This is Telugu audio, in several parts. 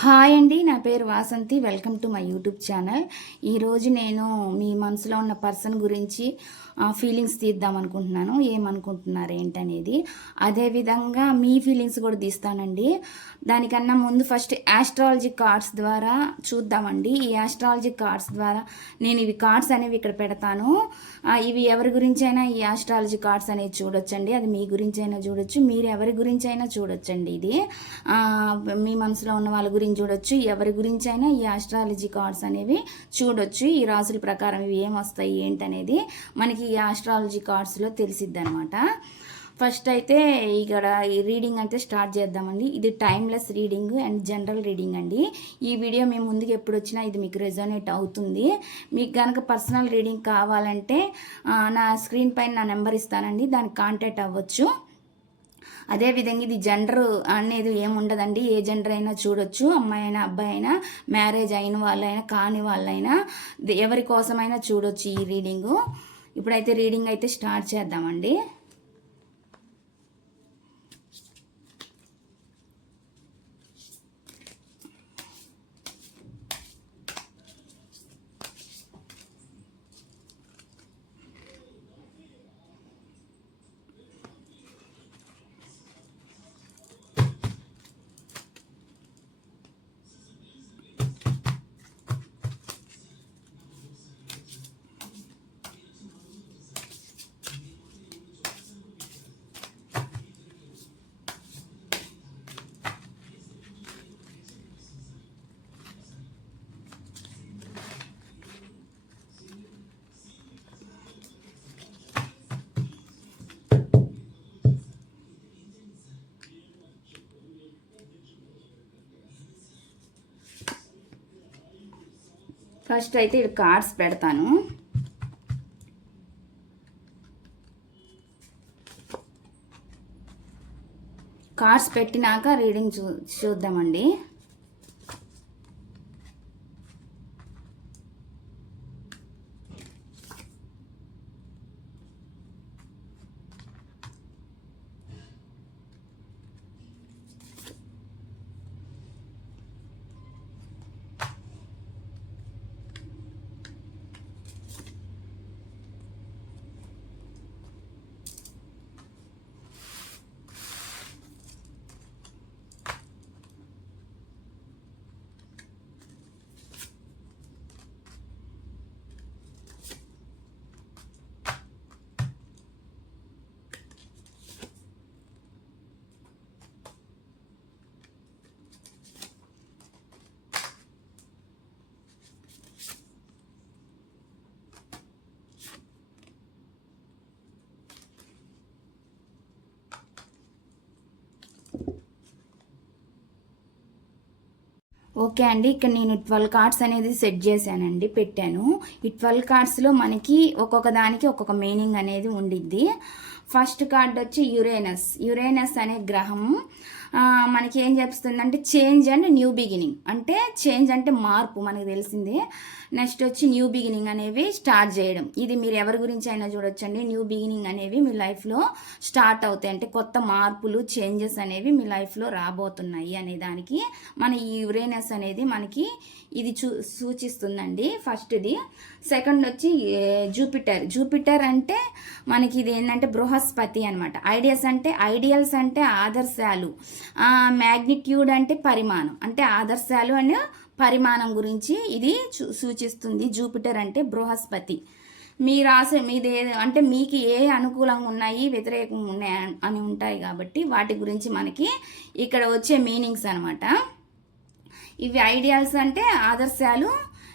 హాయ్ అండి నా పేరు Vasanthi. Welcome to my YouTube channel. ఈరోజు నేను మీ మనసులో ఉన్న పర్సన్ గురించి ఫీలింగ్స్ తీద్దాం అనుకుంటున్నాను. ఏమనుకుంటున్నారు ఏంటనేది. అదేవిధంగా మీ ఫీలింగ్స్ కూడా తీస్తానండి. దానికన్నా ముందు ఫస్ట్ యాస్ట్రాలజీ కార్డ్స్ ద్వారా చూద్దామండి. ఈ యాస్ట్రాలజీ కార్డ్స్ ద్వారా నేను ఇవి కార్డ్స్ అనేవి ఇక్కడ పెడతాను. ఇవి ఎవరి గురించి అయినా ఈ ఆస్ట్రాలజీ కార్డ్స్ అనేవి చూడొచ్చండి. అది మీ గురించి అయినా చూడొచ్చు. మీరు ఎవరి గురించి అయినా చూడొచ్చండి ఇది. మీ మనసులో ఉన్న వాళ్ళ గురించి చూడొచ్చు. ఎవరి గురించి అయినా ఈ ఆస్ట్రాలజీ కార్డ్స్ అనేవి చూడొచ్చు. ఈ రాసుల ప్రకారం ఇవి ఏమొస్తాయి ఏంటనేది. మనకి ఈ ఆస్ట్రాలజీ కార్డ్స్లో తెలిసిద్ది అనమాట ఫస్ట్ అయితే ఇక్కడ ఈ రీడింగ్ అయితే స్టార్ట్ చేద్దామండి. ఇది timeless reading and general reading అండి. ఈ వీడియో మేము ముందుకు ఎప్పుడు వచ్చినా ఇది మీకు రెజోనేట్ అవుతుంది. మీకు కనుక పర్సనల్ రీడింగ్ కావాలంటే నా స్క్రీన్ పైన నా నెంబర్ ఇస్తానండి. దానికి కాంటాక్ట్ అవ్వచ్చు. అదేవిధంగా ఇది జెండర్ అనేది ఏముండదండి. ఏ జెండర్ అయినా చూడొచ్చు. అమ్మాయి అయినా అబ్బాయి అయినా మ్యారేజ్ అయిన వాళ్ళైనా కాని వాళ్ళైనా ఎవరి కోసమైనా చూడొచ్చు ఈ రీడింగు ఇప్పుడైతే రీడింగ్ అయితే స్టార్ట్ చేద్దామండి. ఫస్ట్ అయితే ఇక్కడ కార్డ్స్ పెడతాను. కార్డ్స్ పెట్టినాక రీడింగ్ చూ చూద్దామండి. ఓకే అండి ఇక్కడ నేను ట్వెల్వ్ కార్డ్స్ అనేది సెట్ చేశానండి పెట్టాను. ఈ ట్వెల్వ్ కార్డ్స్లో మనకి ఒక్కొక్క దానికి ఒక్కొక్క మీనింగ్ అనేది ఉండిద్ది. ఫస్ట్ కార్డ్ వచ్చి యురేనస్. యురేనస్ అనే గ్రహం మనకి ఏం చెప్తుందంటే చేంజ్ అండ్ న్యూ బిగినింగ్. అంటే చేంజ్ అంటే మార్పు మనకు తెలిసిందే. నెక్స్ట్ వచ్చి న్యూ బిగినింగ్ అనేవి స్టార్ట్ చేయడం. ఇది మీరు ఎవరి గురించి అయినా చూడొచ్చండి. న్యూ బిగినింగ్ అనేవి మీ లైఫ్లో స్టార్ట్ అవుతాయి. అంటే కొత్త మార్పులు చేంజెస్ అనేవి మీ లైఫ్లో రాబోతున్నాయి అనే దానికి మన ఈ యురేనస్ అనేది మనకి ఇది చూ సూచిస్తుందండి. ఫస్ట్ది. సెకండ్ వచ్చి జూపిటర్. జూపిటర్ అంటే మనకి ఇది ఏంటంటే బృహస్పతి అనమాట ఐడియాస్ అంటే ఐడియల్స్ అంటే ఆదర్శాలు. మ్యాగ్నిట్యూడ్ అంటే పరిమాణం. అంటే ఆదర్శాలు అనే పరిమాణం గురించి ఇది చూ- సూచిస్తుంది. జూపిటర్ అంటే బృహస్పతి. మీ రాసే మీది ఏ- అంటే మీకు ఏ అనుకూలంగా ఉన్నాయి వ్యతిరేకంగా ఉన్నాయి అని ఉంటాయి కాబట్టి వాటి గురించి మనకి ఇక్కడ వచ్చే మీనింగ్స్ అనమాట ఇవి ఐడియాల్స్ అంటే ఆదర్శాలు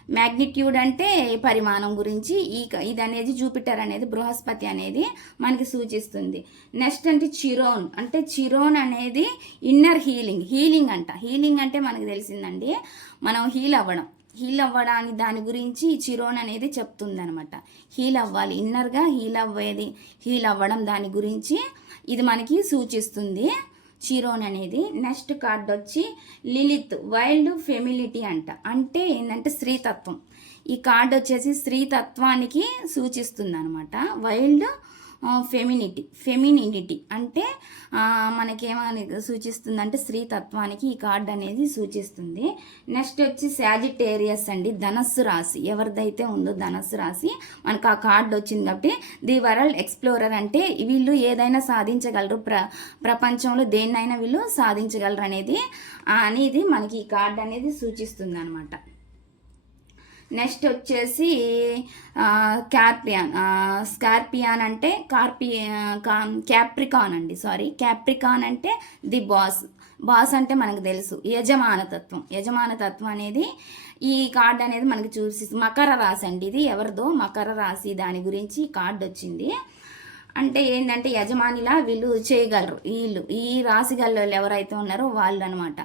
మ్యాగ్నిట్యూడ్ అంటే పరిమాణం గురించి ఈ క- ఇది అనేది జూపిటర్ అనేది బృహస్పతి అనేది మనకి సూచిస్తుంది. నెక్స్ట్ అంటే చిరోన్. అంటే చిరోన్ అనేది ఇన్నర్ హీలింగ్. హీలింగ్ అంట. హీలింగ్ అంటే మనకు తెలిసిందండి మనం హీల్ అవ్వడం. హీల్ అవ్వడానికి దాని గురించి చిరోన్ అనేది చెప్తుంది అనమాట హీల్ అవ్వాలి. ఇన్నర్గా హీల్ అవ్వేది హీల్ అవ్వడం దాని గురించి ఇది మనకి సూచిస్తుంది. చిరోన్ అనేది నెక్స్ట్ కార్డ్ వచ్చి లిలిత్ వైల్డ్ ఫెమిలిటీ అంట. అంటే ఏంటంటే స్త్రీతత్వం. ఈ కార్డ్ వచ్చేసి స్త్రీతత్వానికి సూచిస్తుంది అనమాట వైల్డ్ ఫెమినిటీ ఫెమినిటీ అంటే మనకేమని సూచిస్తుందంటే స్త్రీ తత్వానికి ఈ కార్డ్ అనేది సూచిస్తుంది. నెక్స్ట్ వచ్చి శాజిటేరియస్ అండి. ధనస్సు రాశి. ఎవరిదైతే ఉందో ధనస్సు రాశి మనకు ఆ కార్డు వచ్చింది కాబట్టి ది వరల్డ్ ఎక్స్ప్లోరర్ అంటే వీళ్ళు ఏదైనా సాధించగలరు. ప్ర ప్రపంచంలో దేన్నైనా వీళ్ళు సాధించగలరు అనేది అనేది మనకి ఈ కార్డు అనేది సూచిస్తుంది అనమాట నెక్స్ట్ వచ్చేసి క్యార్పియాన్ స్కార్పియాన్. అంటే కార్పి క్యాప్రికాన్ అండి సారీ. క్యాప్రికాన్ అంటే ది బాస్. బాస్ అంటే మనకు తెలుసు. యజమానతత్వం యజమానతత్వం అనేది ఈ కార్డ్ అనేది మనకి చూసి మకర రాశి అండి ఇది. ఎవరిదో మకర రాశి దాని గురించి కార్డు వచ్చింది. అంటే ఏంటంటే యజమానిలా వీళ్ళు చేయగలరు. వీళ్ళు ఈ రాశి గల్లో ఎవరైతే ఉన్నారో వాళ్ళు అనమాట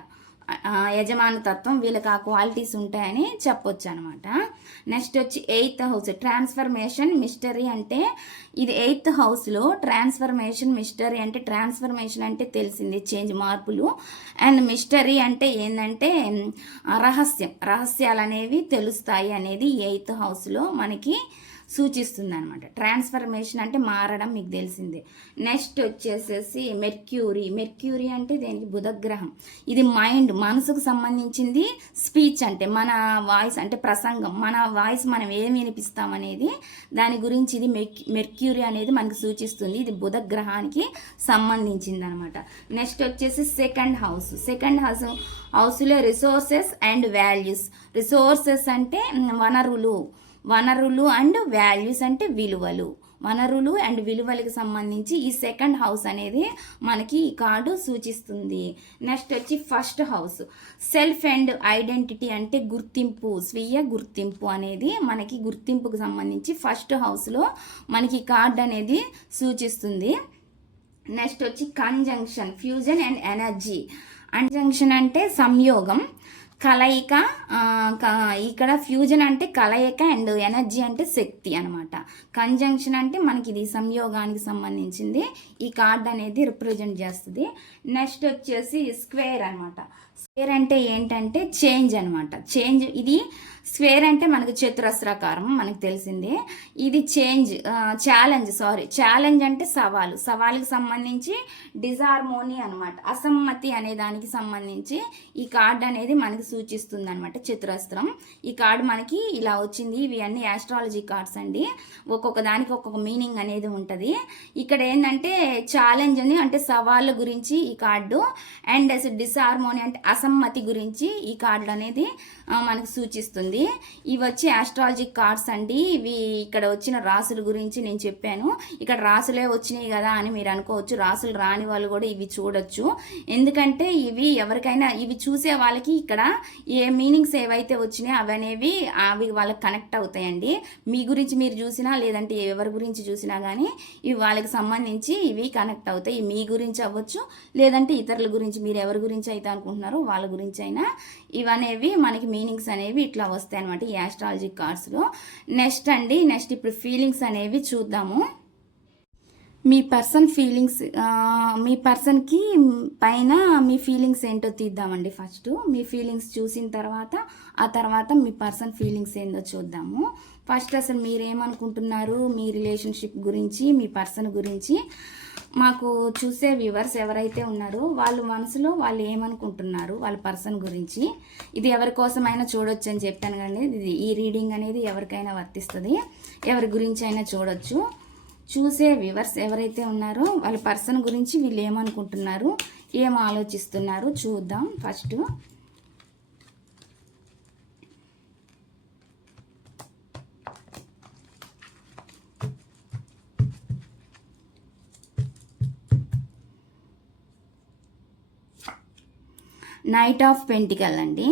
యజమాని తత్వం వీళ్ళకి ఆ క్వాలిటీస్ ఉంటాయని చెప్పొచ్చు అనమాట నెక్స్ట్ వచ్చి ఎయిత్ హౌస్ ట్రాన్స్ఫర్మేషన్ మిస్టరీ అంటే ఇది ఎయిత్ హౌస్లో ట్రాన్స్ఫర్మేషన్ మిస్టరీ అంటే ట్రాన్స్ఫర్మేషన్ అంటే తెలిసింది చేంజ్ మార్పులు. అండ్ మిస్టరీ అంటే ఏంటంటే రహస్యం రహస్యాలు అనేవి తెలుస్తాయి అనేది ఎయిత్ హౌస్లో మనకి సూచిస్తుంది అనమాట ట్రాన్స్ఫర్మేషన్ అంటే మారడం మీకు తెలిసిందే. నెక్స్ట్ వచ్చేసేసి మెర్క్యూరీ మెర్క్యూరీ అంటే దేనికి? బుధగ్రహం. ఇది మైండ్ మనసుకు సంబంధించింది స్పీచ్ అంటే మన వాయిస్ అంటే ప్రసంగం. మన వాయిస్ మనం ఏం వినిపిస్తాం అనేది దాని గురించి ఇది మెర్క్యూరీ అనేది మనకు సూచిస్తుంది. ఇది బుధగ్రహానికి సంబంధించింది అనమాట నెక్స్ట్ వచ్చేసి సెకండ్ హౌస్ సెకండ్ హౌస్ హౌస్లో రిసోర్సెస్ అండ్ వాల్యూస్ రిసోర్సెస్ అంటే వనరులు. వనరులు అండ్ వాల్యూస్ అంటే విలువలు. వనరులు అండ్ విలువలకు సంబంధించి ఈ సెకండ్ హౌస్ అనేది మనకి ఈ కార్డు సూచిస్తుంది. నెక్స్ట్ వచ్చి first house. Self and identity అంటే గుర్తింపు స్వీయ గుర్తింపు అనేది మనకి గుర్తింపుకు సంబంధించి ఫస్ట్ హౌస్లో మనకి కార్డు అనేది సూచిస్తుంది. నెక్స్ట్ వచ్చి కంజంక్షన్ ఫ్యూజన్ అండ్ ఎనర్జీ అన్జంక్షన్ అంటే సంయోగం. కలయిక ఇక్కడ ఫ్యూజన్ అంటే కలయిక అండ్ ఎనర్జీ అంటే శక్తి అనమాట కంజంక్షన్ అంటే మనకి ఇది సంయోగానికి సంబంధించింది. ఈ కార్డ్ అనేది రిప్రజెంట్ చేస్తుంది. నెక్స్ట్ వచ్చేసి స్క్వేర్ అనమాట స్క్వేర్ అంటే ఏంటంటే చేంజ్ అనమాట చేంజ్ ఇది స్క్వేర్ అంటే మనకి చతురస్రాకారం మనకు తెలిసిందే. ఇది చేంజ్ ఛాలెంజ్ సారీ ఛాలెంజ్ అంటే సవాలు. సవాలుకి సంబంధించి డిజార్మోని అనమాట అసమ్మతి అనే దానికి సంబంధించి ఈ కార్డ్ అనేది మనకి సూచిస్తుంది అనమాట చతురస్రం. ఈ కార్డు మనకి ఇలా వచ్చింది. ఇవి అన్ని యాస్ట్రాలజీ కార్డ్స్ అండి. ఒక్కొక్క దానికి ఒక్కొక్క మీనింగ్ అనేది ఉంటుంది. ఇక్కడ ఏంటంటే ఛాలెంజ్ అని అంటే సవాళ్ళ గురించి ఈ కార్డు అండ్ డిసార్మోని అంటే అసమ్మతి గురించి ఈ కార్డు అనేది మనకు సూచిస్తుంది. ఇవి. వచ్చి ఆస్ట్రాలజిక్ కార్డ్స్ అండి. ఇవి ఇక్కడ వచ్చిన రాసుల గురించి నేను చెప్పాను. ఇక్కడ రాసులే వచ్చినాయి కదా అని మీరు అనుకోవచ్చు. రాసులు రాని వాళ్ళు కూడా ఇవి చూడొచ్చు. ఎందుకంటే ఇవి ఎవరికైనా ఇవి చూసే వాళ్ళకి ఇక్కడ ఏ మీనింగ్స్ ఏవైతే వచ్చినాయో అవి అనేవి అవి వాళ్ళకి కనెక్ట్ అవుతాయండి. మీ గురించి మీరు చూసినా లేదంటే ఎవరి గురించి చూసినా కానీ ఇవి వాళ్ళకి సంబంధించి ఇవి కనెక్ట్ అవుతాయి. మీ గురించి అవ్వచ్చు లేదంటే ఇతరుల గురించి మీరు ఎవరి గురించి అయితే అనుకుంటున్నారో వాళ్ళ గురించి అయినా ఇవనేవి మనకి మీనింగ్స్ అనేవి ఇట్లా వస్తాయి అనమాట ఈ యాస్ట్రాలజీ కార్డ్స్లో నెక్స్ట్ అండి నెక్స్ట్ ఇప్పుడు ఫీలింగ్స్ అనేవి చూద్దాము. మీ పర్సన్ ఫీలింగ్స్ మీ పర్సన్కి పైన మీ ఫీలింగ్స్ ఏంటో తీద్దామండి ఫస్ట్ మీ ఫీలింగ్స్ చూసిన తర్వాత ఆ తర్వాత మీ పర్సన్ ఫీలింగ్స్ ఏందో చూద్దాము. ఫస్ట్ అసలు మీరేమనుకుంటున్నారు మీ రిలేషన్షిప్ గురించి మీ పర్సన్ గురించి. మాకు చూసే వ్యూవర్స్ ఎవరైతే ఉన్నారో వాళ్ళు మనసులో వాళ్ళు ఏమనుకుంటున్నారు వాళ్ళ పర్సన్ గురించి ఇది ఎవరి కోసమైనా చూడొచ్చు అని చెప్పాను కానీ ఇది ఈ రీడింగ్ అనేది ఎవరికైనా వర్తిస్తుంది ఎవరి గురించి అయినా చూడొచ్చు. చూసే వ్యూవర్స్ ఎవరైతే ఉన్నారో వాళ్ళ పర్సన్ గురించి వీళ్ళు ఏమనుకుంటున్నారు ఏం ఆలోచిస్తున్నారు చూద్దాం ఫస్ట్. నైట్ ఆఫ్ పెంటికల్ అండి.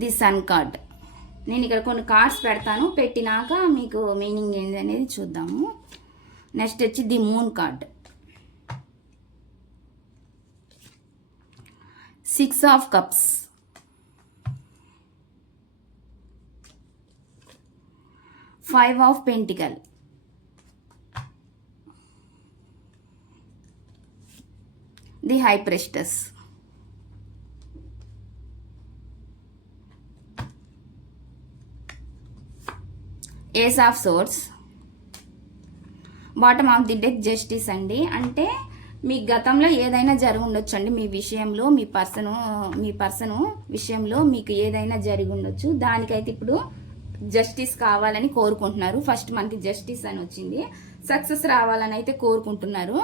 ది సన్ కార్డ్ నేను ఇక్కడ కొన్ని కార్డ్స్ పెడతాను. పెట్టినాక మీకు మీనింగ్ ఏంటి అనేది చూద్దాము. నెక్స్ట్ వచ్చి the moon card six of cups five of pentacle the high priestess. Ace of swords bottom of the deck justice అండి. అంటే మీ గతంలో ఏదైనా జరిగి ఉండొచ్చు అండి. మీ విషయంలో మీ పర్సన్ మీ పర్సను విషయంలో మీకు ఏదైనా జరిగి ఉండొచ్చు. దానికైతే ఇప్పుడు జస్టిస్ కావాలని కోరుకుంటున్నారు. ఫస్ట్ మనకి జస్టిస్ అని వచ్చింది. సక్సెస్ రావాలని అయితే కోరుకుంటున్నారు.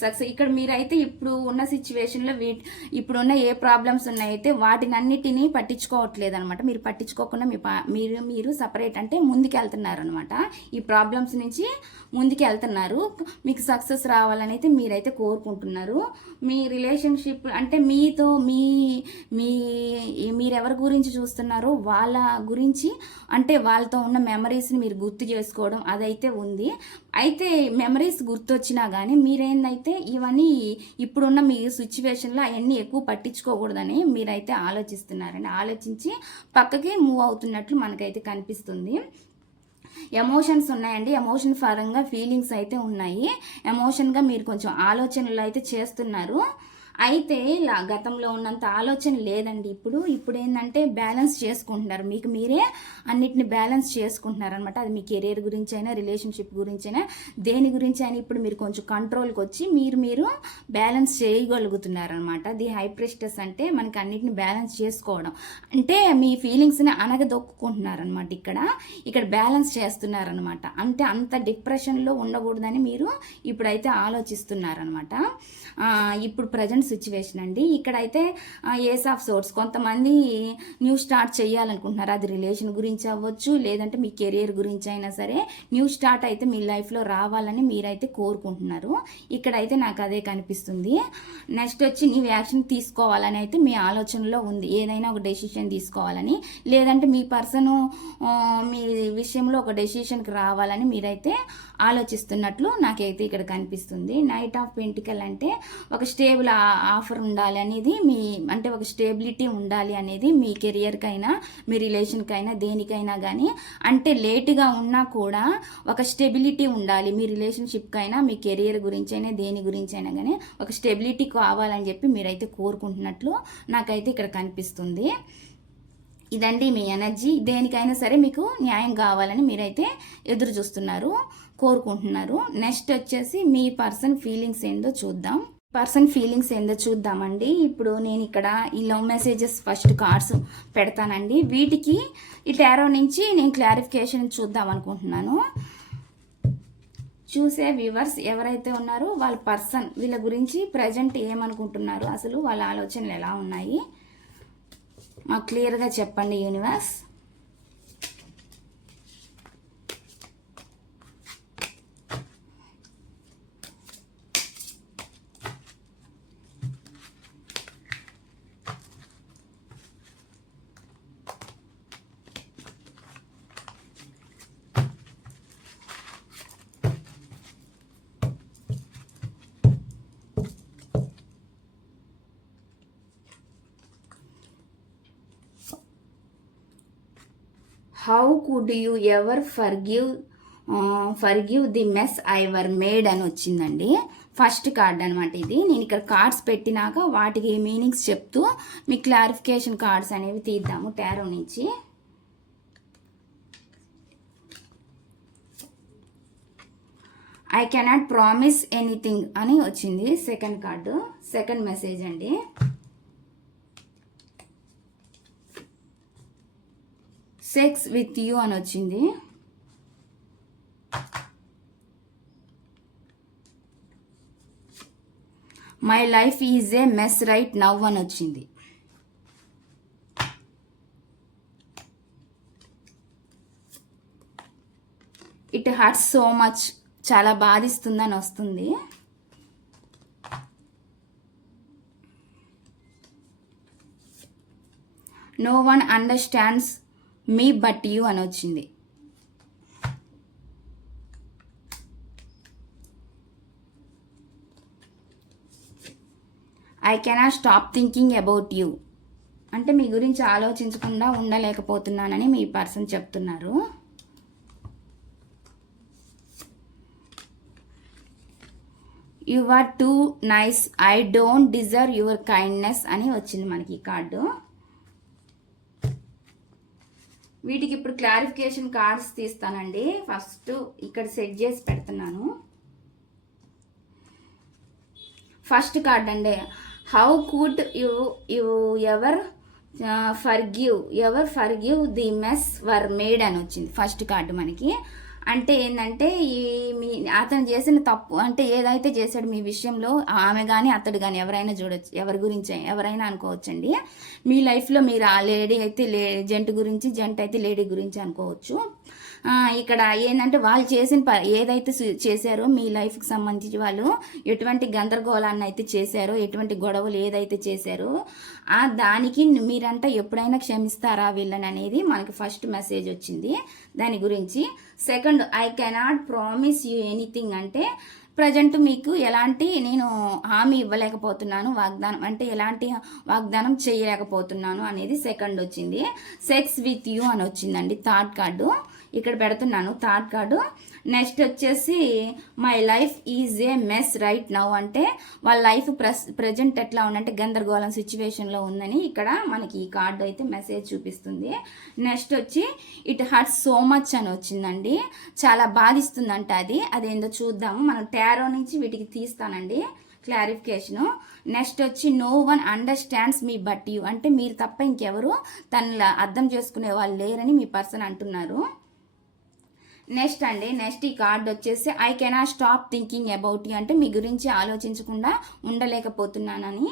సక్సెస్ ఇక్కడ మీరైతే ఇప్పుడు ఉన్న సిచ్యువేషన్లో వీ ఇప్పుడున్న ఏ ప్రాబ్లమ్స్ ఉన్నాయైతే వాటిని అన్నిటినీ పట్టించుకోవట్లేదు అనమాట మీరు పట్టించుకోకుండా మీ మీరు మీరు సపరేట్ అంటే ముందుకు వెళ్తున్నారు అనమాట ఈ ప్రాబ్లమ్స్ నుంచి ముందుకు వెళ్తున్నారు మీకు సక్సెస్ రావాలని అయితే మీరైతే కోరుకుంటున్నారు. మీ రిలేషన్షిప్ అంటే మీతో మీ మీ మీరెవరి గురించి చూస్తున్నారో వాళ్ళ గురించి అంటే వాళ్ళతో ఉన్న మెమరీస్ని మీరు గుర్తు చేసుకోవడం అదైతే ఉంది. అయితే మెమరీస్ గుర్తొచ్చినా కానీ మీరేందైతే ఇవన్నీ ఇప్పుడున్న మీ సిచ్యువేషన్లో అవన్నీ ఎక్కువ పట్టించుకోకూడదని మీరైతే ఆలోచిస్తున్నారండి ఆలోచించి పక్కకి మూవ్ అవుతున్నట్లు మనకైతే కనిపిస్తుంది. ఎమోషన్స్ ఉన్నాయండి. ఎమోషన్ పరంగా ఫీలింగ్స్ అయితే ఉన్నాయి. ఎమోషన్గా మీరు కొంచెం ఆలోచనలు అయితే చేస్తున్నారు. అయితే ఇలా గతంలో ఉన్నంత ఆలోచన లేదండి. ఇప్పుడు ఇప్పుడు ఏంటంటే బ్యాలెన్స్ చేసుకుంటున్నారు. మీకు మీరే అన్నిటిని బ్యాలెన్స్ చేసుకుంటున్నారు అనమాట అది మీ కెరీర్ గురించి అయినా రిలేషన్షిప్ గురించి అయినా దేని గురించి అయినా ఇప్పుడు మీరు కొంచెం కంట్రోల్కి వచ్చి మీరు మీరు బ్యాలెన్స్ చేయగలుగుతున్నారనమాట ది హై ప్రెస్టెస్ అంటే మనకి అన్నిటిని బ్యాలెన్స్ చేసుకోవడం. అంటే మీ ఫీలింగ్స్ని అనగదొక్కుంటున్నారనమాట ఇక్కడ. ఇక్కడ బ్యాలెన్స్ చేస్తున్నారనమాట అంటే అంత డిప్రెషన్లో ఉండకూడదని మీరు ఇప్పుడైతే ఆలోచిస్తున్నారనమాట ఇప్పుడు ప్రజెంట్ సిచ్యువేషన్ అండి. ఇక్కడైతే ఏస్ ఆఫ్ సోర్స్ కొంతమంది న్యూ స్టార్ట్ చేయాలనుకుంటున్నారు. అది రిలేషన్ గురించి అవ్వచ్చు లేదంటే మీ కెరియర్ గురించి అయినా సరే న్యూ స్టార్ట్ అయితే మీ లైఫ్లో రావాలని మీరైతే కోరుకుంటున్నారు. ఇక్కడైతే నాకు అదే కనిపిస్తుంది. నెక్స్ట్ వచ్చి నీవు యాక్షన్ తీసుకోవాలని అయితే మీ ఆలోచనలో ఉంది. ఏదైనా ఒక డెసిషన్ తీసుకోవాలని లేదంటే మీ పర్సన్ మీ విషయంలో ఒక డెసిషన్కి రావాలని మీరైతే ఆలోచిస్తున్నట్లు నాకైతే ఇక్కడ కనిపిస్తుంది. నైట్ ఆఫ్ పెంటికల్ అంటే ఒక స్టేబుల్ ఆఫర్ ఉండాలి అనేది మీ అంటే ఒక స్టేబిలిటీ ఉండాలి అనేది మీ కెరియర్కైనా మీ రిలేషన్కైనా దేనికైనా కానీ అంటే లేటుగా ఉన్నా కూడా ఒక స్టెబిలిటీ ఉండాలి. మీ రిలేషన్షిప్కైనా మీ కెరియర్ గురించి అయినా దేని గురించి అయినా కానీ ఒక స్టెబిలిటీ కావాలని చెప్పి మీరైతే కోరుకుంటున్నట్లు నాకైతే ఇక్కడ కనిపిస్తుంది. ఇదండి మీ ఎనర్జీ దేనికైనా సరే మీకు న్యాయం కావాలని మీరైతే ఎదురు చూస్తున్నారు కోరుకుంటున్నారు. నెక్స్ట్ వచ్చేసి మీ పర్సన్ ఫీలింగ్స్ ఏందో చూద్దాం. పర్సన్ ఫీలింగ్స్ ఏందో చూద్దామండి. ఇప్పుడు నేను ఇక్కడ ఈ లవ్ మెసేజెస్ ఫస్ట్ కార్డ్స్ పెడతానండి. వీటికి ఈ టారో నుంచి నేను క్లారిఫికేషన్ చూద్దాం అనుకుంటున్నాను. చూసే వ్యూవర్స్ ఎవరైతే ఉన్నారో వాళ్ళ పర్సన్ వీళ్ళ గురించి ప్రజెంట్ ఏమనుకుంటున్నారు అసలు వాళ్ళ ఆలోచనలు ఎలా ఉన్నాయి? మాకు క్లియర్గా చెప్పండి universe do you ever forgive forgive the mess I've made అని వచ్చిందండి. ఫస్ట్ కార్డ్ అనమాట ఇది. నేను ఇక్కడ కార్డ్స్ పెట్టినాక వాటికి మీనింగ్స్ చెప్తూ మీ క్లారిఫికేషన్ కార్డ్స్ అనేవి తీద్దాము టారో నుంచి. ఐ కెనాట్ ప్రామిస్ ఎనీథింగ్ అని వచ్చింది సెకండ్ కార్డు సెకండ్ మెసేజ్ అండి. సెక్స్ విత్ యూ అని వచ్చింది. My life is a mess right now అని వచ్చింది. ఇట్ హర్ట్స్ సో మచ్ చాలా బాధిస్తుందని వస్తుంది. No one understands me but you అని వచ్చింది I cannot stop thinking about you. అంటే మీ గురించి ఆలోచించకుండా ఉండలేకపోతున్నానని మీ పర్సన్ చెప్తున్నారు. You are too nice I don't deserve your kindness అని వచ్చింది మనకి ఈ కార్డు. వీటికి ఇప్పుడు క్లారిఫికేషన్ కార్డ్స్ తీస్తానండి. ఫస్ట్ ఇక్కడ సెట్ చేసి పెడుతున్నాను. ఫస్ట్ కార్డ్ అండి. How could you you ever forgive ever forgive the mess we've made అని వచ్చింది. ఫస్ట్ కార్డు మనకి. అంటే ఏంటంటే ఈ మీ అతను చేసిన తప్పు అంటే ఏదైతే చేశాడు మీ విషయంలో ఆమె కానీ అతడు కానీ ఎవరైనా చూడొచ్చు ఎవరి గురించి ఎవరైనా అనుకోవచ్చండి. మీ లైఫ్లో మీరు ఆ లేడీ అయితే లే జంట గురించి జంట అయితే లేడీ గురించి అనుకోవచ్చు. ఇక్కడ ఏంటంటే వాళ్ళు చేసిన ప ఏదైతే చేశారో మీ లైఫ్కి సంబంధించి వాళ్ళు ఎటువంటి గందరగోళాన్ని అయితే చేశారో ఎటువంటి గొడవలు ఏదైతే చేశారో ఆ దానికి మీరంట ఎప్పుడైనా క్షమిస్తారా వీళ్ళని అనేది మనకి ఫస్ట్ మెసేజ్ వచ్చింది దాని గురించి. Second I cannot promise you anything అంటే ప్రజెంట్ మీకు ఎలాంటి నేను హామీ ఇవ్వలేకపోతున్నాను వాగ్దానం అంటే ఎలాంటి వాగ్దానం చేయలేకపోతున్నాను అనేది సెకండ్ వచ్చింది. సెక్స్ విత్ యూ అని వచ్చిందండి థర్డ్ కార్డు. ఇక్కడ పెడుతున్నాను. థర్డ్ కార్డు నెక్స్ట్ వచ్చేసి my life is a mess right now అంటే వాళ్ళ లైఫ్ ప్రెస్ ప్రజెంట్ ఎట్లా ఉందంటే గందరగోళం సిచ్యువేషన్లో ఉందని ఇక్కడ మనకి ఈ కార్డు అయితే మెసేజ్ చూపిస్తుంది. నెక్స్ట్ వచ్చి ఇట్ హర్ట్ సో మచ్ అని వచ్చిందండి. చాలా బాధిస్తుందంట అది. అదేందో చూద్దాము. మనం టారో నుంచి వీటికి తీస్తానండి. క్లారిఫికేషను నెక్స్ట్ వచ్చి no one understands me but you అంటే మీరు తప్ప ఇంకెవరు తనలా అర్థం చేసుకునే వాళ్ళు లేరని మీ పర్సన్ అంటున్నారు. నెక్స్ట్ అండి నెక్స్ట్ ఈ కార్డ్ వచ్చేసి I cannot stop thinking about you అంటే మీ గురించి ఆలోచించకుండా ఉండలేకపోతున్నానని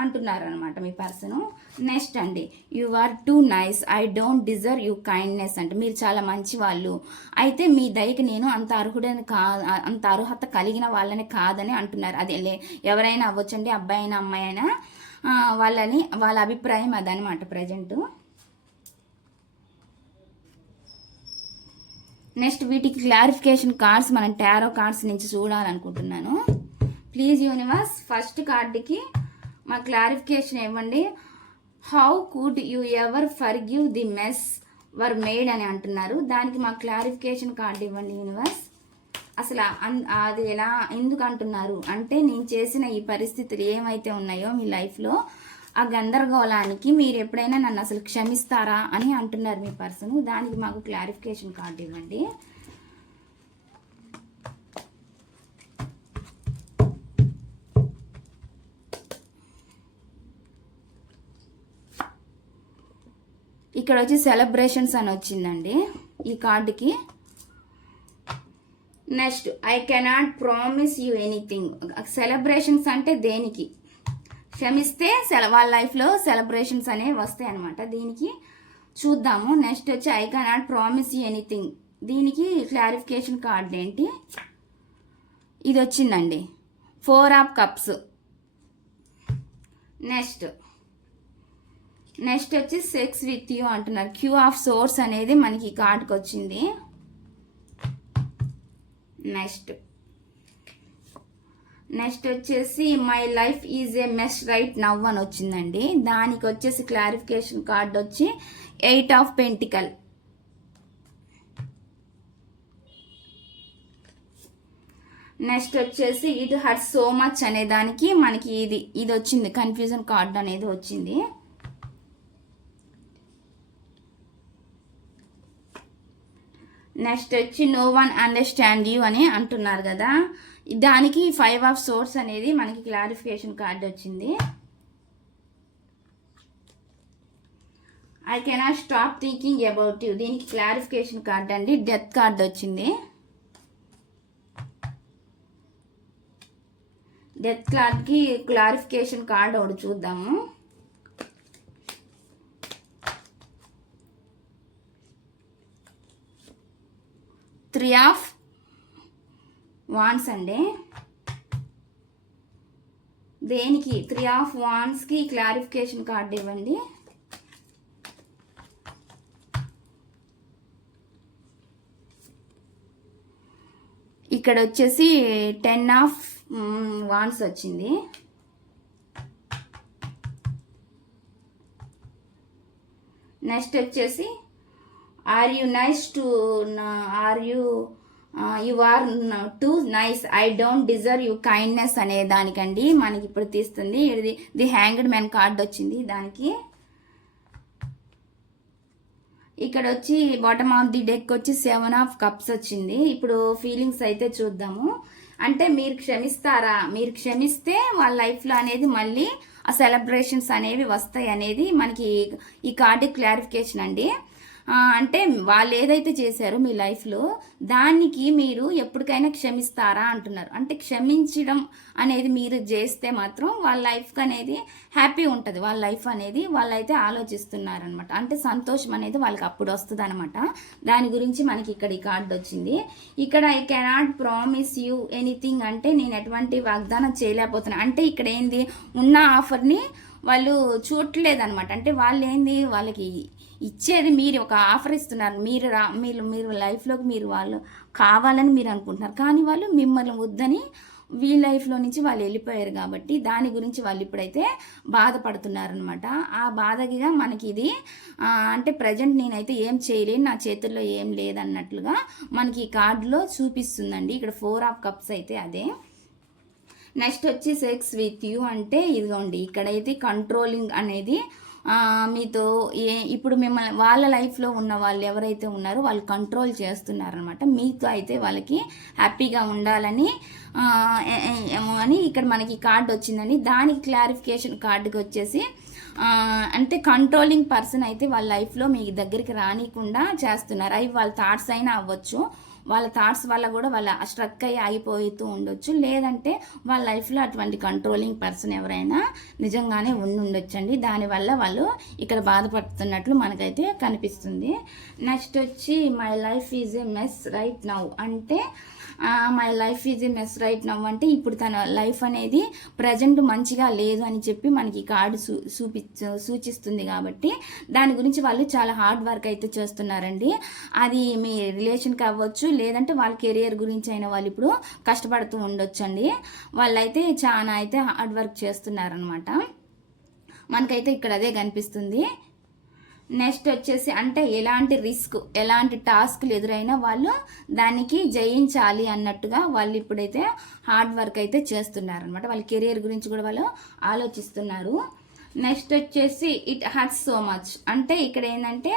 అంటున్నారు అనమాట మీ పర్సన్. నెక్స్ట్ అండి you are too nice I don't deserve you kindness అంటే మీరు చాలా మంచి వాళ్ళు అయితే మీ దయకి నేను అంత అర్హుడని కా అంత అర్హత కలిగిన వాళ్ళని కాదని అంటున్నారు. అదే లే ఎవరైనా అవ్వచ్చండి అబ్బాయి అయినా అమ్మాయి అయినా వాళ్ళని వాళ్ళ అభిప్రాయం అదనమాట ప్రజెంటు నెక్స్ట్ వీటికి క్లారిఫికేషన్ కార్డ్స్ మనం టారో కార్డ్స్ నుంచి చూడాలనుకుంటున్నాను. ప్లీజ్ యూనివర్స్ ఫస్ట్ కార్డుకి మా క్లారిఫికేషన్ ఇవ్వండి. How could you ever forgive the mess we've made అని అంటున్నారు. దానికి మా క్లారిఫికేషన్ కార్డు ఇవ్వండి యూనివర్స్ అసలు అన్- అది ఎలా ఎందుకు అంటున్నారు? అంటే నేను చేసిన ఈ పరిస్థితులు ఏమైతే ఉన్నాయో మీ లైఫ్లో ఆ గందరగోళానికి మీరు ఎప్పుడైనా నన్ను అసలు క్షమిస్తారా అని అంటున్నారు మీ పర్సన్. దానికి మాకు క్లారిఫికేషన్ కార్డు ఇవ్వండి. ఇక్కడ వచ్చి సెలబ్రేషన్స్ అని వచ్చిందండి ఈ కార్డుకి. Next I cannot promise you anything celebrations అంటే దేనికి? క్షమిస్తే సెల వాళ్ళ లైఫ్లో సెలబ్రేషన్స్ అనేవి వస్తాయి అనమాట దీనికి చూద్దాము. నెక్స్ట్ వచ్చి ఐ కెనాట్ ప్రామిస్ ఎనీథింగ్ దీనికి క్లారిఫికేషన్ కార్డ్ ఏంటి? ఇది వచ్చిందండి. Four of cups next next వచ్చి సెక్స్ విత్ యూ అంటున్నారు. క్యూ ఆఫ్ సోర్స్ అనేది మనకి ఈ కార్డ్కి వచ్చింది. నెక్స్ట్ నెక్స్ట్ వచ్చేసి my life is a mess right now అని వచ్చిందండి. దానికి వచ్చేసి క్లారిఫికేషన్ కార్డ్ వచ్చి ఎయిట్ ఆఫ్ పెంటికల్ నెక్స్ట్ వచ్చేసి ఇట్ హర్ట్ సో మచ్ అనే దానికి మనకి ఇది ఇది వచ్చింది కన్ఫ్యూజన్ కార్డ్ అనేది వచ్చింది. నెక్స్ట్ వచ్చి నో వన్ అండర్స్టాండ్ యూ అని అంటున్నారు కదా. దానికి ఫైవ్ ఆఫ్ సోర్స్ అనేది మనకి క్లారిఫికేషన్ కార్డ్ వచ్చింది. I cannot stop thinking about you. దీనికి క్లారిఫికేషన్ కార్డ్ అండి. డెత్ కార్డ్ వచ్చింది. డెత్ కార్డ్కి క్లారిఫికేషన్ కార్డ్ ఒకటి చూద్దాము. త్రీ ఆఫ్ వాన్స్ అండి. దేనికి? త్రీ ఆఫ్ వాన్స్కి క్లారిఫికేషన్ కార్డు ఇవ్వండి. ఇక్కడ వచ్చేసి టెన్ ఆఫ్ వాన్స్ వచ్చింది. నెక్స్ట్ వచ్చేసి are you nice to are you you are too nice I don't deserve you kindness అనే దానికండి మనకి ఇప్పుడు తీస్తుంది. ఇది ది హ్యాంగ్డ్ మ్యాన్ కార్డ్ వచ్చింది. దానికి ఇక్కడ వచ్చి బాటమ్ ఆఫ్ ది డెక్ వచ్చి సెవెన్ ఆఫ్ కప్స్ వచ్చింది. ఇప్పుడు ఫీలింగ్స్ అయితే చూద్దాము. అంటే మీరు క్షమిస్తారా? మీరు క్షమిస్తే వాళ్ళ లైఫ్లో అనేది మళ్ళీ ఆ సెలబ్రేషన్స్ అనేవి వస్తాయి అనేది మనకి ఈ కార్డు క్లారిఫికేషన్ అండి. అంటే వాళ్ళు ఏదైతే చేశారో మీ లైఫ్లో దానికి మీరు ఎప్పటికైనా క్షమిస్తారా అంటున్నారు. అంటే క్షమించడం అనేది మీరు చేస్తే మాత్రం వాళ్ళ లైఫ్ అనేది హ్యాపీ ఉంటుంది. వాళ్ళ లైఫ్ అనేది వాళ్ళైతే ఆలోచిస్తున్నారనమాట అంటే సంతోషం అనేది వాళ్ళకి అప్పుడు వస్తుంది అనమాట దాని గురించి మనకి ఇక్కడ ఈ కార్డు వచ్చింది. ఇక్కడ I cannot promise you anything అంటే నేను ఎటువంటి వాగ్దానం చేయలేకపోతున్నాను అంటే ఇక్కడ ఏంది? ఉన్న ఆఫర్ని వాళ్ళు చూడలేదు అనమాట అంటే వాళ్ళు ఏంది వాళ్ళకి ఇచ్చేది మీరు ఒక ఆఫర్ ఇస్తున్నారు. మీరు రా మీరు మీరు లైఫ్లోకి మీరు వాళ్ళు కావాలని మీరు అనుకుంటున్నారు. కానీ వాళ్ళు మిమ్మల్ని వద్దని వీ లైఫ్లో నుంచి వాళ్ళు వెళ్ళిపోయారు కాబట్టి దాని గురించి వాళ్ళు ఇప్పుడైతే బాధపడుతున్నారనమాట ఆ బాధగా మనకి ఇది అంటే ప్రజెంట్ నేనైతే ఏం చేయలేను నా చేతుల్లో ఏం లేదన్నట్లుగా మనకి ఈ కార్డులో చూపిస్తుందండి. ఇక్కడ ఫోర్ ఆఫ్ కప్స్ అయితే అదే. నెక్స్ట్ వచ్చి సెక్స్ విత్ యూ అంటే ఇదిగోండి ఇక్కడైతే కంట్రోలింగ్ అనేది మీతో ఏ ఇప్పుడు మిమ్మల్ని వాళ్ళ లైఫ్లో ఉన్న వాళ్ళు ఎవరైతే ఉన్నారో వాళ్ళు కంట్రోల్ చేస్తున్నారనమాట మీతో అయితే వాళ్ళకి హ్యాపీగా ఉండాలని ఏమో అని ఇక్కడ మనకి కార్డు వచ్చిందని దానికి క్లారిఫికేషన్ కార్డుకి వచ్చేసి అంటే కంట్రోలింగ్ పర్సన్ అయితే వాళ్ళ లైఫ్లో మీ దగ్గరికి రానికుండా చేస్తున్నారు. అవి వాళ్ళ థాట్స్ అయినా అవ్వచ్చు. వాళ్ళ థాట్స్ వల్ల కూడా వాళ్ళ స్ట్రక్ అయ్యి ఆగిపోతూ ఉండొచ్చు. లేదంటే వాళ్ళ లైఫ్లో అటువంటి కంట్రోలింగ్ పర్సన్ ఎవరైనా నిజంగానే ఉండి ఉండొచ్చండి. దానివల్ల వాళ్ళు ఇక్కడ బాధపడుతున్నట్లు మనకైతే కనిపిస్తుంది. నెక్స్ట్ వచ్చి my life is a mess right now అంటే my life is mess right now అంటే ఇప్పుడు తన లైఫ్ అనేది ప్రజెంట్ మంచిగా లేదు అని చెప్పి మనకి కార్డు సూ చూపి సూచిస్తుంది కాబట్టి దాని గురించి వాళ్ళు చాలా హార్డ్ వర్క్ అయితే చేస్తున్నారండి. అది మీ రిలేషన్కి అవ్వచ్చు లేదంటే వాళ్ళ కెరియర్ గురించి అయినా వాళ్ళు ఇప్పుడు కష్టపడుతూ ఉండొచ్చండి. వాళ్ళైతే చాలా అయితే హార్డ్ వర్క్ చేస్తున్నారనమాట మనకైతే ఇక్కడ అదే కనిపిస్తుంది. నెక్స్ట్ వచ్చేసి అంటే ఎలాంటి రిస్క్ ఎలాంటి టాస్క్లు ఎదురైనా వాళ్ళు దానికి జయించాలి అన్నట్టుగా వాళ్ళు ఇప్పుడైతే హార్డ్ వర్క్ అయితే చేస్తున్నారు అనమాట వాళ్ళ కెరియర్ గురించి కూడా వాళ్ళు ఆలోచిస్తున్నారు. నెక్స్ట్ వచ్చేసి ఇట్ హర్ట్స్ సో మచ్. అంటే ఇక్కడ ఏంటంటే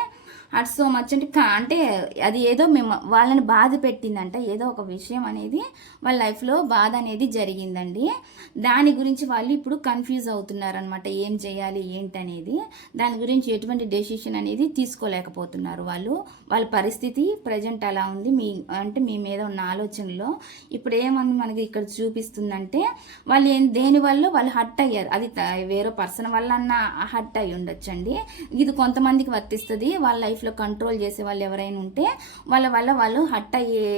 అట్ సో మచ్ అంటే కా- అంటే అది ఏదో మేము వాళ్ళని బాధ పెట్టిందంట. ఏదో ఒక విషయం అనేది వాళ్ళ లైఫ్లో బాధ అనేది జరిగిందండి. దాని గురించి వాళ్ళు ఇప్పుడు కన్ఫ్యూజ్ అవుతున్నారు అనమాట ఏం చేయాలి ఏంటనేది. దాని గురించి ఎటువంటి డెసిషన్ అనేది తీసుకోలేకపోతున్నారు వాళ్ళు. వాళ్ళ పరిస్థితి ప్రజెంట్ అలా ఉంది. మీ అంటే మీ మీద ఉన్న ఆలోచనలో ఇప్పుడు ఏమని మనకి ఇక్కడ చూపిస్తుందంటే వాళ్ళు ఏం దేని వల్ల వాళ్ళు హట్ అయ్యారు. అది వేరే పర్సన్ వల్ల అన్న హట్ అయి ఉండొచ్చండి ఇది కొంతమందికి వర్తిస్తుంది. వాళ్ళ లైఫ్ లైఫ్లో కంట్రోల్ చేసే వాళ్ళు ఎవరైనా ఉంటే వాళ్ళ వల్ల వాళ్ళు హట్ అయ్యే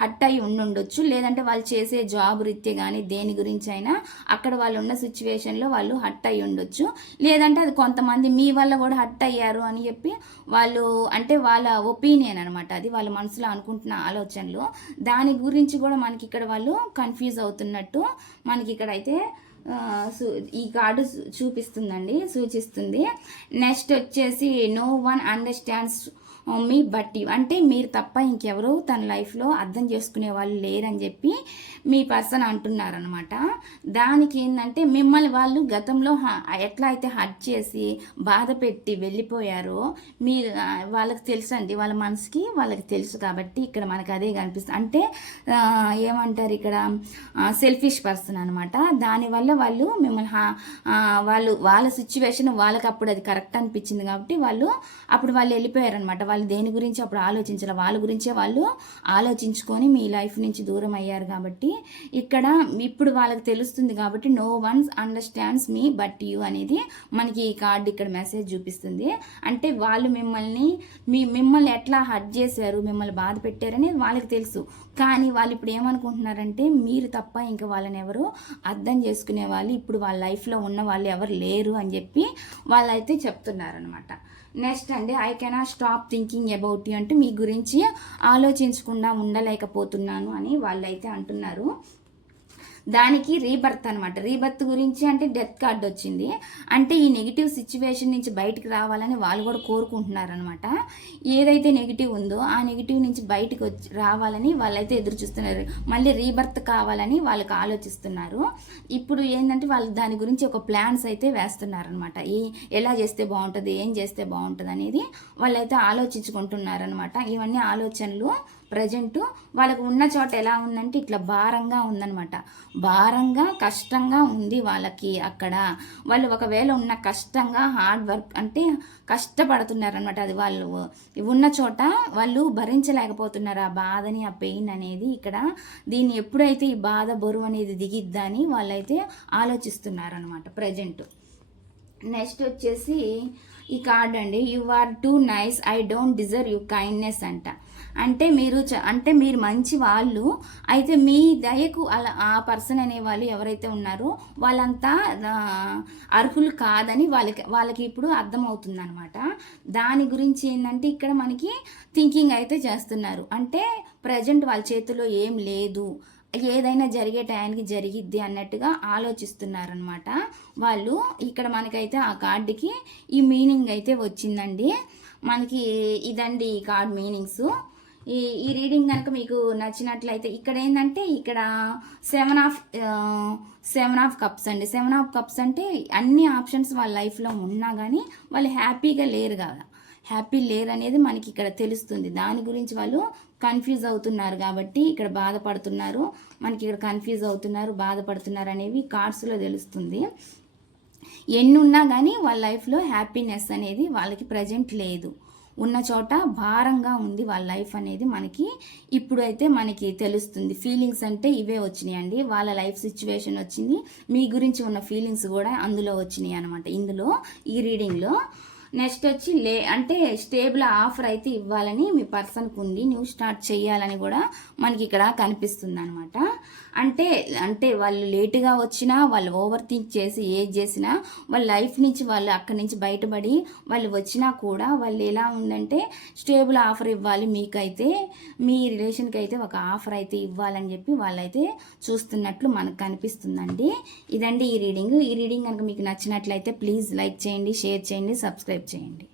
హట్ అయ్యి ఉండుండొచ్చు. లేదంటే వాళ్ళు చేసే జాబ్ రీత్యా కానీ దేని గురించి అయినా అక్కడ వాళ్ళు ఉన్న సిచ్యువేషన్లో వాళ్ళు హట్ అయ్యి ఉండొచ్చు. లేదంటే అది కొంతమంది మీ వల్ల కూడా హట్ అయ్యారు అని చెప్పి వాళ్ళు అంటే వాళ్ళ ఒపీనియన్ అనమాట అది వాళ్ళ మనసులో అనుకుంటున్న ఆలోచనలు. దాని గురించి కూడా మనకి ఇక్కడ వాళ్ళు కన్ఫ్యూజ్ అవుతున్నట్టు మనకి ఇక్కడ అయితే ఈ కార్డు చూపిస్తుందండి సూచిస్తుంది. నెక్స్ట్ వచ్చేసి నో వన్ అండర్స్టాండ్స్ మీ బట్టి. అంటే మీరు తప్ప ఇంకెవరు తన లైఫ్లో అర్థం చేసుకునే వాళ్ళు లేరని చెప్పి మీ పర్సన్ అంటున్నారనమాట దానికి ఏంటంటే మిమ్మల్ని వాళ్ళు గతంలో ఎట్లా అయితే హర్ట్ చేసి బాధ పెట్టి వెళ్ళిపోయారో మీరు వాళ్ళకి తెలుసు అండి. వాళ్ళ మనసుకి వాళ్ళకి తెలుసు కాబట్టి ఇక్కడ మనకు అదే కనిపిస్తుంది అంటే ఏమంటారు ఇక్కడ సెల్ఫిష్ పర్సన్ అనమాట దానివల్ల వాళ్ళు మిమ్మల్ని వాళ్ళు వాళ్ళ సిచ్యువేషన్ వాళ్ళకి అప్పుడు అది కరెక్ట్ అనిపించింది కాబట్టి వాళ్ళు అప్పుడు వాళ్ళు వెళ్ళిపోయారనమాట వాళ్ళు దేని గురించి అప్పుడు ఆలోచించాలి? వాళ్ళ గురించే వాళ్ళు ఆలోచించుకొని మీ లైఫ్ నుంచి దూరం అయ్యారు కాబట్టి ఇక్కడ ఇప్పుడు వాళ్ళకి తెలుస్తుంది కాబట్టి no ones understands me but you అనేది మనకి ఈ కార్డు ఇక్కడ మెసేజ్ చూపిస్తుంది. అంటే వాళ్ళు మిమ్మల్ని మీ మిమ్మల్ని ఎట్లా హర్ట్ చేశారు మిమ్మల్ని బాధ పెట్టారని వాళ్ళకి తెలుసు. కానీ వాళ్ళు ఇప్పుడు ఏమనుకుంటున్నారంటే మీరు తప్ప ఇంకా వాళ్ళని ఎవరు అర్థం చేసుకునే వాళ్ళు ఇప్పుడు వాళ్ళ లైఫ్లో ఉన్న వాళ్ళు ఎవరు లేరు అని చెప్పి వాళ్ళైతే చెప్తున్నారనమాట నెక్స్ట్ అండి I cannot stop thinking about you అంటే మీ గురించి ఆలోచించకుండా ఉండలేకపోతున్నాను అని వాళ్ళైతే అంటున్నారు. దానికి రీబర్త్ అనమాట రీబర్త్ గురించి అంటే డెత్ కార్డ్ వచ్చింది. అంటే ఈ నెగిటివ్ సిచ్యువేషన్ నుంచి బయటికి రావాలని వాళ్ళు కూడా కోరుకుంటున్నారనమాట ఏదైతే నెగిటివ్ ఉందో ఆ నెగిటివ్ నుంచి బయటకు వచ్చి రావాలని వాళ్ళైతే ఎదురు చూస్తున్నారు. మళ్ళీ రీబర్త్ కావాలని వాళ్ళకి ఆలోచిస్తున్నారు. ఇప్పుడు ఏంటంటే వాళ్ళు దాని గురించి ఒక ప్లాన్స్ అయితే వేస్తున్నారు అనమాట ఏ ఎలా చేస్తే బాగుంటుంది ఏం చేస్తే బాగుంటుంది అనేది వాళ్ళైతే ఆలోచించుకుంటున్నారనమాట ఇవన్నీ ఆలోచనలు ప్రజెంట్ వాళ్ళకు ఉన్న చోట ఎలా ఉందంటే ఇట్లా భారంగా ఉందనమాట భారంగా కష్టంగా ఉంది వాళ్ళకి అక్కడ. వాళ్ళు ఒకవేళ ఉన్న కష్టంగా హార్డ్ వర్క్ అంటే కష్టపడుతున్నారనమాట అది వాళ్ళు. ఉన్న చోట వాళ్ళు భరించలేకపోతున్నారు. ఆ బాధని ఆ పెయిన్ అనేది ఇక్కడ దీన్ని ఎప్పుడైతే ఈ బాధ బరువు అనేది దిగిద్దని వాళ్ళైతే ఆలోచిస్తున్నారనమాట ప్రజెంట్. నెక్స్ట్ వచ్చేసి ఈ కార్డ్ అండి. You are too nice. I don't deserve you. Kindness అంట. అంటే మీరు చ- అంటే మీరు మంచి వాళ్ళు అయితే మీ దయకు అలా ఆ పర్సన్ అనే వాళ్ళు ఎవరైతే ఉన్నారో వాళ్ళంతా అర్హులు కాదని వాళ్ళకి వాళ్ళకి ఇప్పుడు అర్థమవుతుంది అనమాట దాని గురించి ఏంటంటే ఇక్కడ మనకి థింకింగ్ అయితే చేస్తున్నారు. అంటే ప్రజెంట్ వాళ్ళ చేతిలో ఏం లేదు. ఏదైనా జరిగే టయానికి జరిగిద్ది అన్నట్టుగా ఆలోచిస్తున్నారనమాట వాళ్ళు ఇక్కడ మనకైతే ఆ కార్డుకి ఈ మీనింగ్ అయితే వచ్చిందండి. మనకి ఇదండి ఈ కార్డ్ మీనింగ్స్ ఈ ఈ రీడింగ్ కనుక మీకు నచ్చినట్లయితే ఇక్కడ ఏంటంటే ఇక్కడ seven of seven of cups అండి. సెవెన్ ఆఫ్ కప్స్ అంటే అన్ని ఆప్షన్స్ వాళ్ళ లైఫ్లో ఉన్నా కానీ వాళ్ళు హ్యాపీగా లేరు కదా. హ్యాపీ లేరు అనేది మనకి ఇక్కడ తెలుస్తుంది. దాని గురించి వాళ్ళు కన్ఫ్యూజ్ అవుతున్నారు కాబట్టి ఇక్కడ బాధపడుతున్నారు. మనకి ఇక్కడ కన్ఫ్యూజ్ అవుతున్నారు బాధపడుతున్నారు అనేవి కార్డ్స్లో తెలుస్తుంది. ఎన్ని ఉన్నా కానీ వాళ్ళ లైఫ్లో హ్యాపీనెస్ అనేది వాళ్ళకి ప్రజెంట్ లేదు. ఉన్న చోట భారంగా ఉంది వాళ్ళ లైఫ్ అనేది మనకి. ఇప్పుడైతే మనకి తెలుస్తుంది. ఫీలింగ్స్ అంటే ఇవే వచ్చినాయి అండి వాళ్ళ లైఫ్ సిచ్యువేషన్ వచ్చింది. మీ గురించి ఉన్న ఫీలింగ్స్ కూడా అందులో వచ్చినాయి అనమాట ఇందులో ఈ రీడింగ్లో. నెక్స్ట్ వచ్చి లే అంటే స్టేబుల్ ఆఫర్ అయితే ఇవ్వాలని మీ పర్సన్కి ఉంది. న్యూ స్టార్ట్ చేయాలని కూడా మనకి ఇక్కడ కనిపిస్తుంది అనమాట అంటే అంటే వాళ్ళు లేటుగా వచ్చినా వాళ్ళు ఓవర్ థింక్ చేసి ఏది చేసినా వాళ్ళ లైఫ్ నుంచి వాళ్ళు అక్కడి నుంచి బయటపడి వాళ్ళు వచ్చినా కూడా వాళ్ళు ఎలా ఉందంటే స్టేబుల్ ఆఫర్ ఇవ్వాలి మీకైతే మీ రిలేషన్కి అయితే ఒక ఆఫర్ అయితే ఇవ్వాలని చెప్పి వాళ్ళైతే చూస్తున్నట్లు మనకు కనిపిస్తుందండి. ఇదండి ఈ రీడింగ్. ఈ రీడింగ్ కనుక మీకు నచ్చినట్లయితే ప్లీజ్ లైక్ చేయండి షేర్ చేయండి సబ్స్క్రైబ్ చేయండి.